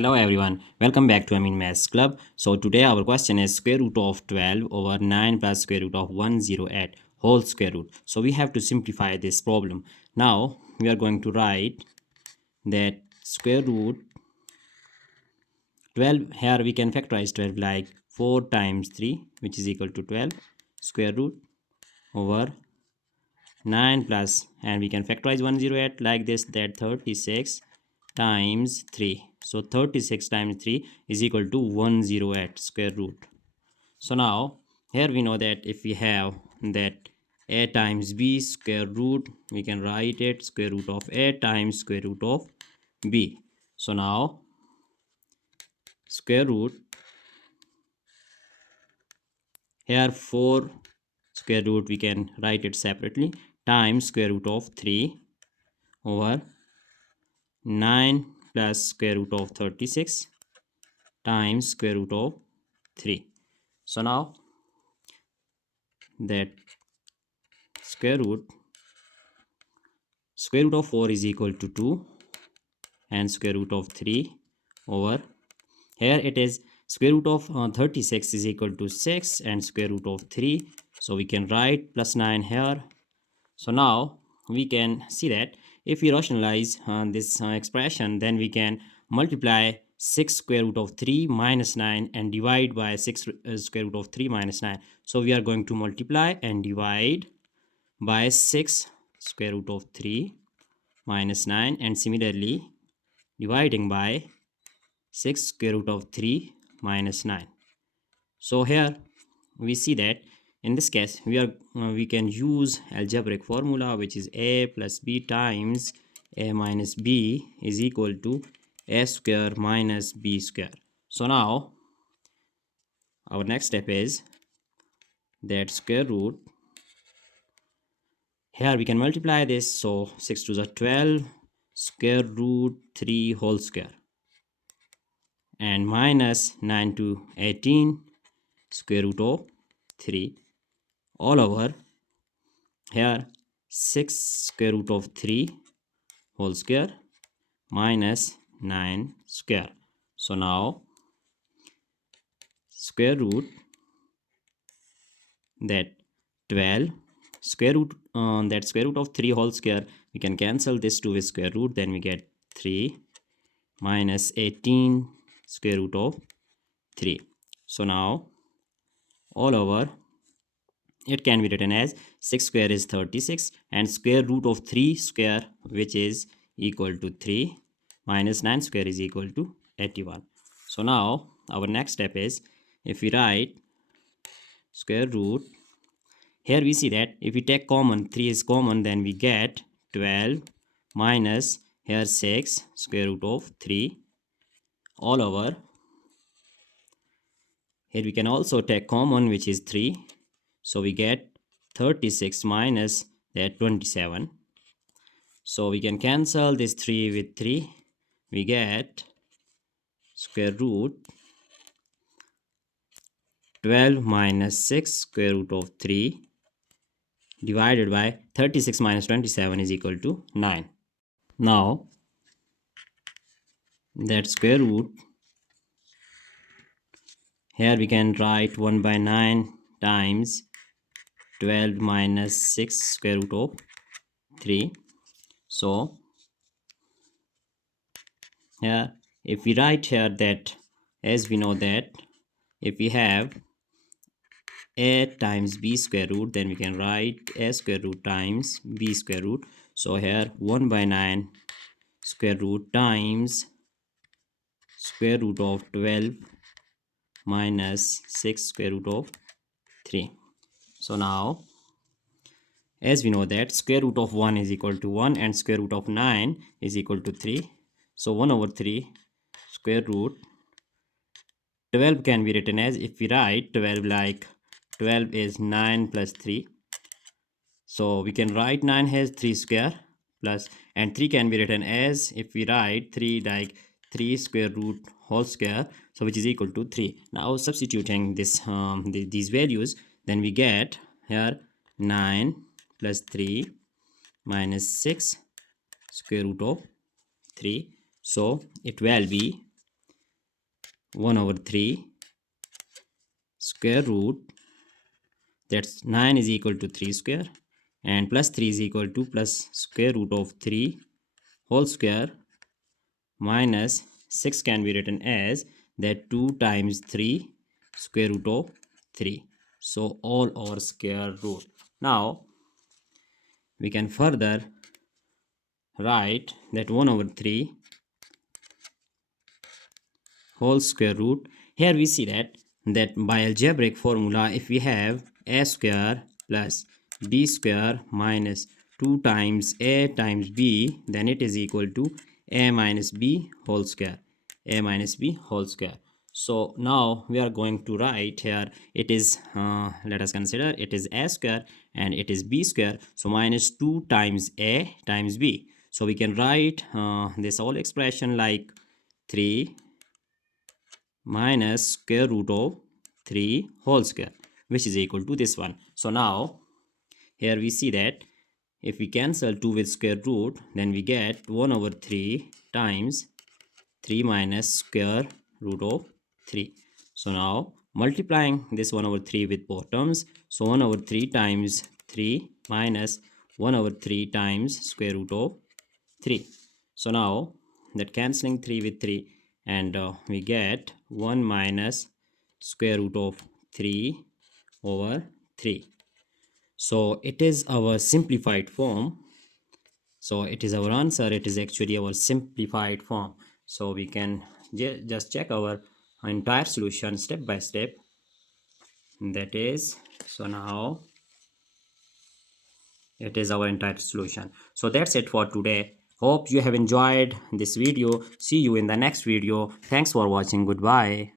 Hello everyone, welcome back to Amin Maths Club. So today our question is square root of 12 over 9 plus square root of 108 whole square root. So we have to simplify this problem. Now we are going to write that square root 12, here we can factorize 12 like 4 times 3 which is equal to 12 square root over 9 plus, and we can factorize 108 like this, that 36 times 3. So 36 times 3 is equal to 108 square root. So now here we know that if we have that a times b square root, we can write it square root of a times square root of b. So now square root, here 4 square root we can write it separately, times square root of 3 over 9 plus square root of 36 times square root of 3. So now that square root of 4 is equal to 2 and square root of 3 over, here it is square root of 36 is equal to 6 and square root of 3. So we can write plus 9 here. So now we can see that if we rationalize this expression, then we can multiply 6 square root of 3 minus 9 and divide by 6 square root of 3 minus 9. So we are going to multiply and divide by 6 square root of 3 minus 9, and similarly dividing by 6 square root of 3 minus 9. So here we see that in this case we can use algebraic formula, which is a plus b times a minus b is equal to a square minus b square. So now our next step is that square root, here we can multiply this, so 6 to the 12 square root 3 whole square and minus 9 to 18 square root of 3 all over, here 6 square root of 3 whole square minus 9 square. So now square root that 12 square root that square root of 3 whole square, we can cancel this 2 with square root, then we get 3 minus 18 square root of 3. So now all over, it can be written as 6 square is 36 and square root of 3 square, which is equal to 3, minus 9 square is equal to 81. So now our next step is, if we write square root, here we see that if we take common, 3 is common, then we get 12 minus here 6 square root of 3 all over, here we can also take common, which is 3. So we get 36 minus that 27. So we can cancel this 3 with 3. We get square root 12 minus 6 square root of 3 divided by 36 minus 27 is equal to 9. Now that square root, here we can write 1 by 9 times 12 minus 6 square root of 3. So here if we write here that, as we know that if we have a times b square root, then we can write a square root times b square root. So here 1 by 9 square root times square root of 12 minus 6 square root of 3. So now as we know that square root of 1 is equal to 1 and square root of 9 is equal to 3. So 1 over 3 square root 12 can be written as, if we write 12 like 12 is 9 plus 3. So we can write 9 as 3 square plus, and 3 can be written as, if we write 3 like 3 square root whole square, so which is equal to 3. Now substituting this these values, then we get here 9 plus 3 minus 6 square root of 3. So it will be 1 over 3 square root, that's 9 is equal to 3 square, and plus 3 is equal to plus square root of 3 whole square, minus 6 can be written as that 2 times 3 square root of 3. So all over square root. Now we can further write that 1 over 3 whole square root. Here we see that by algebraic formula, if we have a square plus b square minus 2 times a times b, then it is equal to a minus b whole square, a minus b whole square. So now we are going to write here, it is let us consider it is a square and it is b square, so minus 2 times a times b. So we can write this whole expression like 3 minus square root of 3 whole square, which is equal to this one. So now here we see that if we cancel 2 with square root, then we get 1 over 3 times 3 minus square root of 3. So now multiplying this 1 over 3 with both terms, so 1 over 3 times 3 minus 1 over 3 times square root of 3. So now that cancelling 3 with 3, and we get 1 minus square root of 3 over 3. So it is our simplified form. So it is our answer, it is actually our simplified form. So we can just check our entire solution step by step. That is, so now it is our entire solution. So that's it for today. Hope you have enjoyed this video. See you in the next video. Thanks for watching. Goodbye.